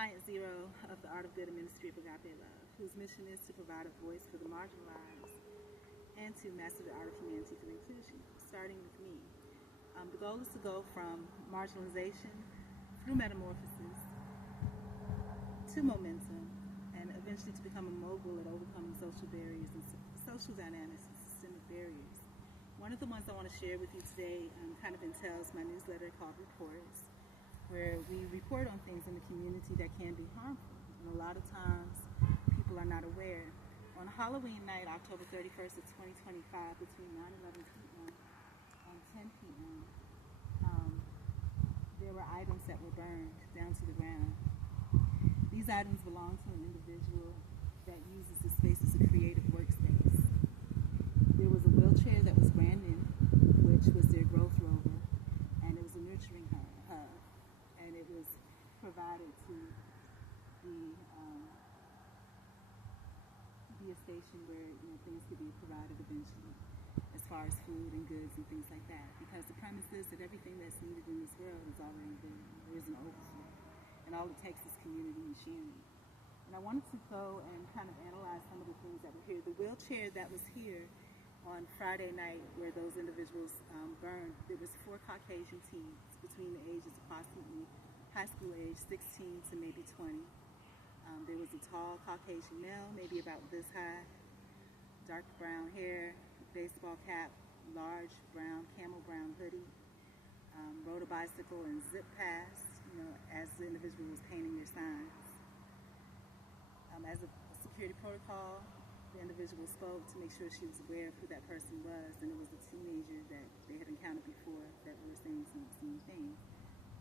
Client Zero of the Art of Good and Ministry of Agape Love, whose mission is to provide a voice for the marginalized and to master the art of humanity through inclusion, starting with me. The goal is to go from marginalization through metamorphosis to momentum, and eventually to become a mogul at overcoming social barriers and social dynamics and systemic barriers. One of the ones I want to share with you today kind of entails my newsletter called Reports, where we report on things in the community that can be harmful. And a lot of times, people are not aware. On Halloween night, October 31st of 2025, between 9:11 p.m. and 10 p.m., there were items that were burned down to the ground. These items belong to an individual that uses the space as a creative workspace. There was a wheelchair that was brand new, which was their growth rover, and it was a nurturing hub. And it was provided to be a station where things could be provided eventually, as far as food and goods and things like that. Because the premise is that everything that's needed in this world is already there. There is an overflow, and all it takes is community and sharing. And I wanted to go and kind of analyze some of the things that were here. The wheelchair that was here on Friday night, where those individuals burned, there was 4 Caucasian teens between the ages approximately high school age 16 to maybe 20. There was a tall Caucasian male, maybe about this high, dark brown hair, baseball cap, large brown, camel brown hoodie, rode a bicycle and zip past, as the individual was painting their signs. As a security protocol, the individual spoke to make sure she was aware of who that person was, and it was a teenager that they had encountered before that were saying some obscene things.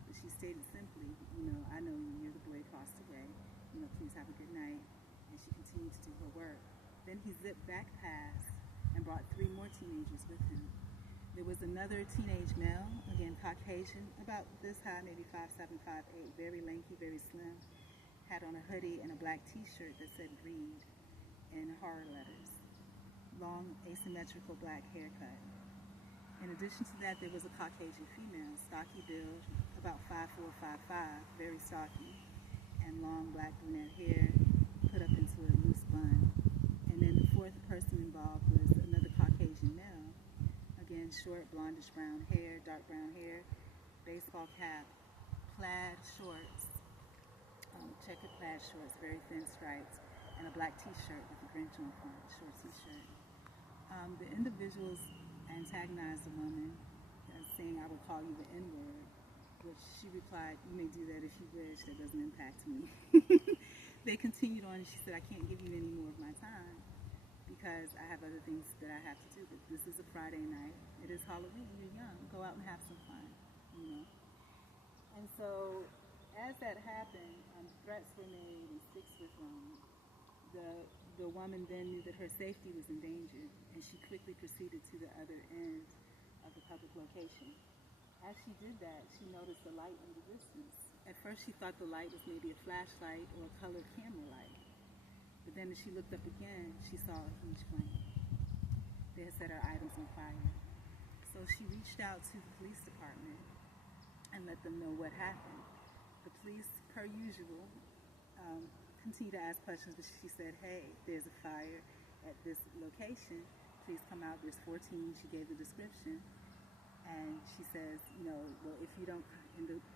But she stated simply, I know you're the boy across the way, please have a good night, and she continued to do her work. Then he zipped back past and brought 3 more teenagers with him. There was another teenage male, again Caucasian, about this high, maybe 5'7", 5'8", very lanky, very slim, had on a hoodie and a black t-shirt that said "Greed" in horror letters, long asymmetrical black haircut. In addition to that, there was a Caucasian female, stocky build, about 5'4", 5'5", very stocky, and long black brunette hair put up into a loose bun. And then the 4th person involved was another Caucasian male, again short blondish brown hair, dark brown hair, baseball cap, plaid shorts, checkered plaid shorts, very thin stripes, and a black t-shirt with a Grinch on the front, short t-shirt. The individuals antagonized the woman, saying, "I would call you the N-word," which she replied, "You may do that if you wish, that doesn't impact me." They continued on, and she said, "I can't give you any more of my time because I have other things that I have to do. But this is a Friday night. It is Halloween. You're young. Go out and have some fun." And so as that happened, threats were made and sticks were thrown. The woman then knew that her safety was in danger, and she quickly proceeded to the other end of the public location. As she did that, she noticed a light in the distance. At first she thought the light was maybe a flashlight or a colored camera light. But then as she looked up again, she saw a huge flame. They had set her items on fire. So she reached out to the police department and let them know what happened. The police, per usual, continued to ask questions, but she said, "Hey, there's a fire at this location. Please come out. There's 14. She gave the description. And she says, well, if you don't,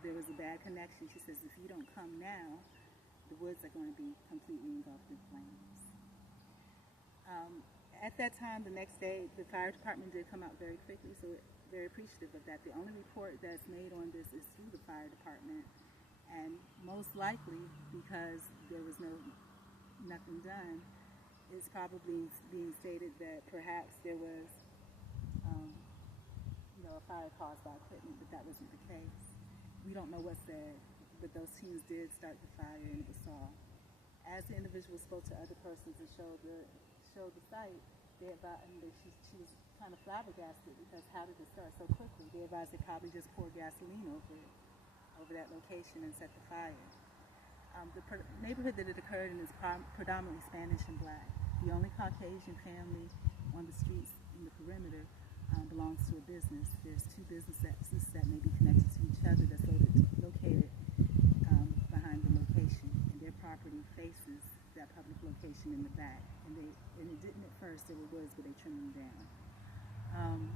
there was a bad connection. She says, if you don't come now, the woods are going to be completely engulfed in flames. At that time, the next day, the fire department did come out very quickly, so very appreciative of that. The only report that's made on this is through the fire department, and most likely, because there was nothing done, it's probably being stated that perhaps there was a fire caused by equipment, but that wasn't the case. We don't know what said, but those teams did start the fire, and it was solved. As the individual spoke to other persons and showed the site, they advised that she was kind of flabbergasted because how did it start so quickly? They advised they probably just poured gasoline over that location and set the fire. The neighborhood that it occurred in is predominantly Spanish and Black. The only Caucasian family on the streets in the perimeter belongs to a business. There's 2 businesses that may be connected to each other that's located behind the location. section in the back, and it didn't at first. There were woods, but they trimmed them down.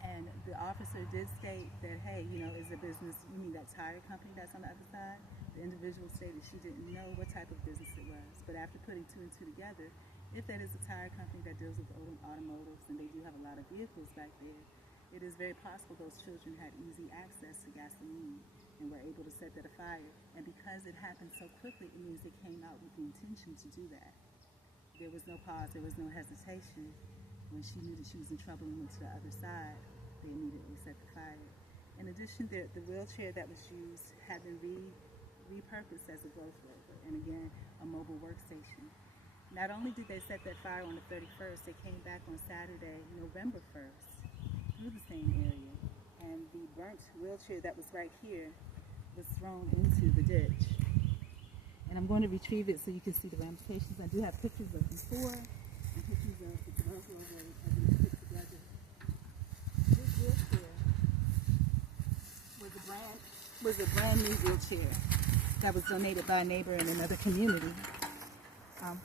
And the officer did state that, hey, is a business, you mean that tire company that's on the other side? The individual stated she didn't know what type of business it was, but after putting two and two together, if that is a tire company that deals with automotives, and they do have a lot of vehicles back there, it is very possible those children had easy access to gasoline and were able to set that afire. And because it happened so quickly, it means they came out with the intention to do that. There was no pause, there was no hesitation. When she knew that she was in trouble and went to the other side, they immediately set the fire. In addition, the wheelchair that was used had been repurposed as a growth worker, and again, a mobile workstation. Not only did they set that fire on the 31st, they came back on Saturday, November 1st, through the same area, and the burnt wheelchair that was right here was thrown into the ditch. And I'm going to retrieve it so you can see the ramifications. I do have pictures of before and pictures of the commercial of these put together. This wheelchair was a brand new wheelchair that was donated by a neighbor in another community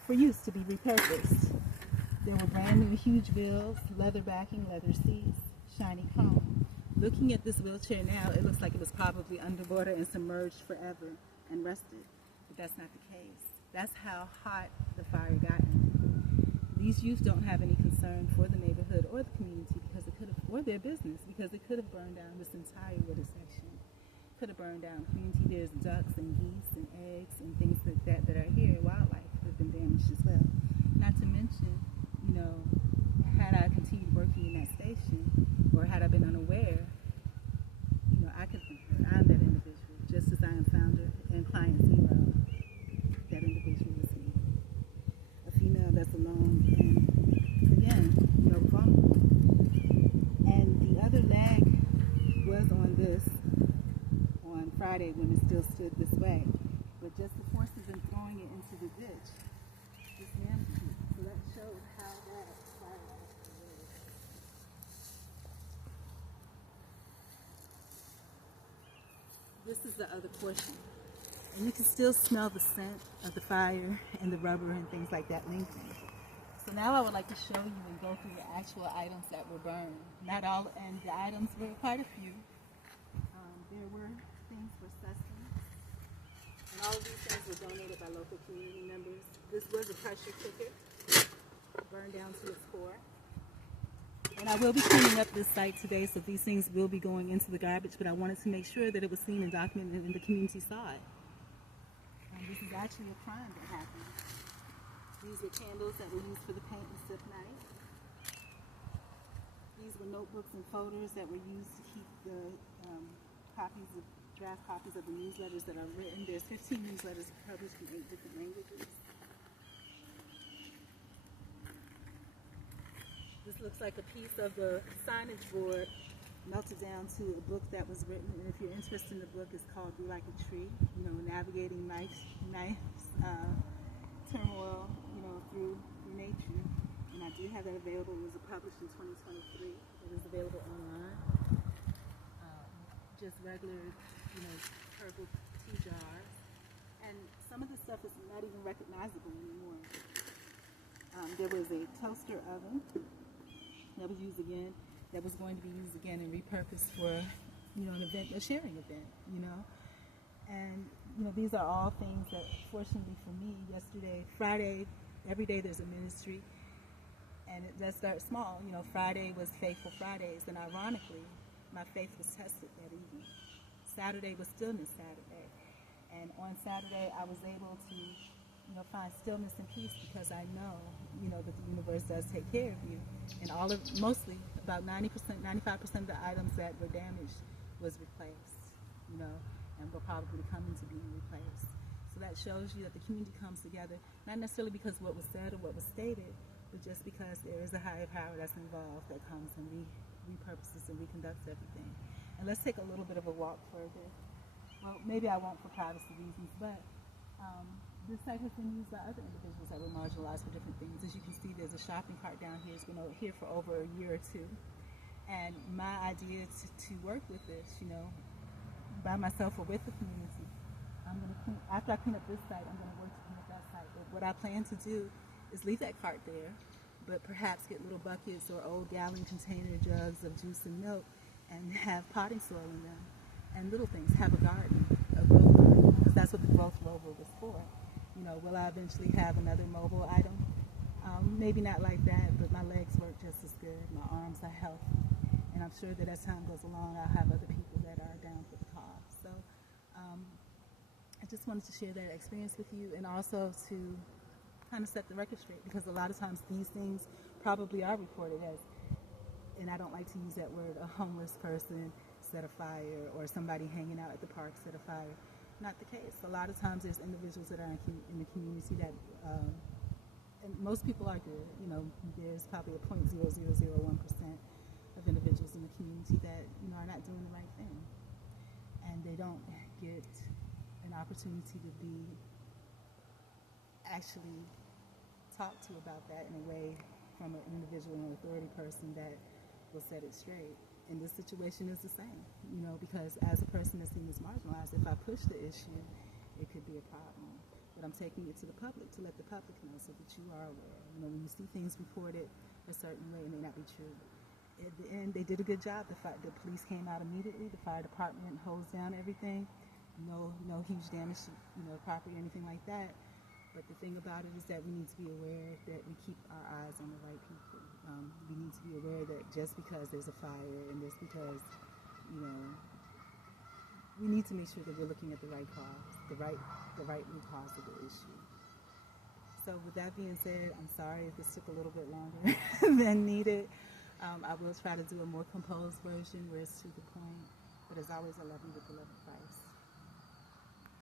for use to be repurposed. There were brand new huge wheels, leather backing, leather seats, shiny chrome. Looking at this wheelchair now, it looks like it was probably underwater and submerged forever and rusted. But that's not the case. That's how hot the fire got. These youth don't have any concern for the neighborhood or the community because it could have, or their business, because it could have burned down this entire wooded section. Could have burned down community. There's ducks and geese and eggs and things like that that are here. Wildlife could have been damaged as well. Not to mention, had I continued working in that station, or had I been unaware, I could think that I'm that individual, just as I am founder and client zero. That individual is me. A female that's alone and, again, vulnerable. And the other leg was on this on Friday when it still stood this way. But just the forces in throwing it into the ditch dismantled it. So that shows how that fire actually was. This is the other portion. And you can still smell the scent of the fire and the rubber and things like that lingering. So now I would like to show you and go through the actual items that were burned. Not all, and the items were quite a few. There were things for sustenance. And all of these things were donated by local community members. This was a pressure cooker, burned down to its core. And I will be cleaning up this site today, so these things will be going into the garbage, but I wanted to make sure that it was seen and documented and the community saw it. This is actually a crime that happened. These were candles that were used for the paint and sip night. These were notebooks and folders that were used to keep the draft copies of the newsletters that are written. There's 15 newsletters published in 8 different languages. This looks like a piece of the signage board melted down to a book that was written, and if you're interested in the book, it's called Be Like a Tree, navigating life's turmoil, through nature. And I do have that available. It was published in 2023. It is available online. Just regular, herbal tea jars. And some of the stuff is not even recognizable anymore. There was a toaster oven that was used again, that was going to be used again and repurposed for, an event, a sharing event, And, these are all things that, fortunately for me, Friday, every day there's a ministry, and it does start small. Friday was Faithful Fridays, and ironically, my faith was tested that evening. Saturday was Stillness Saturday, and on Saturday I was able to, find stillness and peace because I know, that the universe does take care of you. And mostly about 90%, 95% of the items that were damaged was replaced, and were probably coming to be replaced. So that shows you that the community comes together, not necessarily because what was said or what was stated, but just because there is a higher power that's involved that comes and repurposes and reconducts everything. And let's take a little bit of a walk further. Well, maybe I won't for privacy reasons, but this site has been used by other individuals that were marginalized for different things. As you can see, there's a shopping cart down here. It's been here for over a year or two. And my idea to work with this, by myself or with the community, after I clean up this site, I'm going to work to clean up that site. But what I plan to do is leave that cart there, but perhaps get little buckets or old gallon container jugs of juice and milk and have potting soil in them. And little things, have a garden, a growth garden, because that's what the growth rover was for. You know, will I eventually have another mobile item? Maybe not like that, but my legs work just as good. My arms are healthy. And I'm sure that as time goes along, I'll have other people that are down for the cause. So I just wanted to share that experience with you, and also to kind of set the record straight, because a lot of times these things probably are reported as, and I don't like to use that word, a homeless person set a fire or somebody hanging out at the park set a fire. Not the case. A lot of times there's individuals that are in the community that, and most people are good. You know, there's probably a 0.0001% of individuals in the community that, you know, are not doing the right thing. And they don't get an opportunity to be actually talked to about that in a way from an individual and authority person that will set it straight. And this situation is the same, you know, because as a person that's seen as marginalized, if I push the issue, it could be a problem. But I'm taking it to the public to let the public know so that you are aware. You know, when you see things reported a certain way, it may not be true. At the end, they did a good job. The police came out immediately. The fire department hosed down everything. No huge damage to, you know, property or anything like that. But the thing about it is that we need to be aware that we keep our eyes on the right people. We need to be aware that just because there's a fire and just because, you know, we need to make sure that we're looking at the right cause, the right root cause of the issue. So with that being said, I'm sorry if this took a little bit longer than needed. I will try to do a more composed version where it's to the point. But as always, I love you with the love of Christ.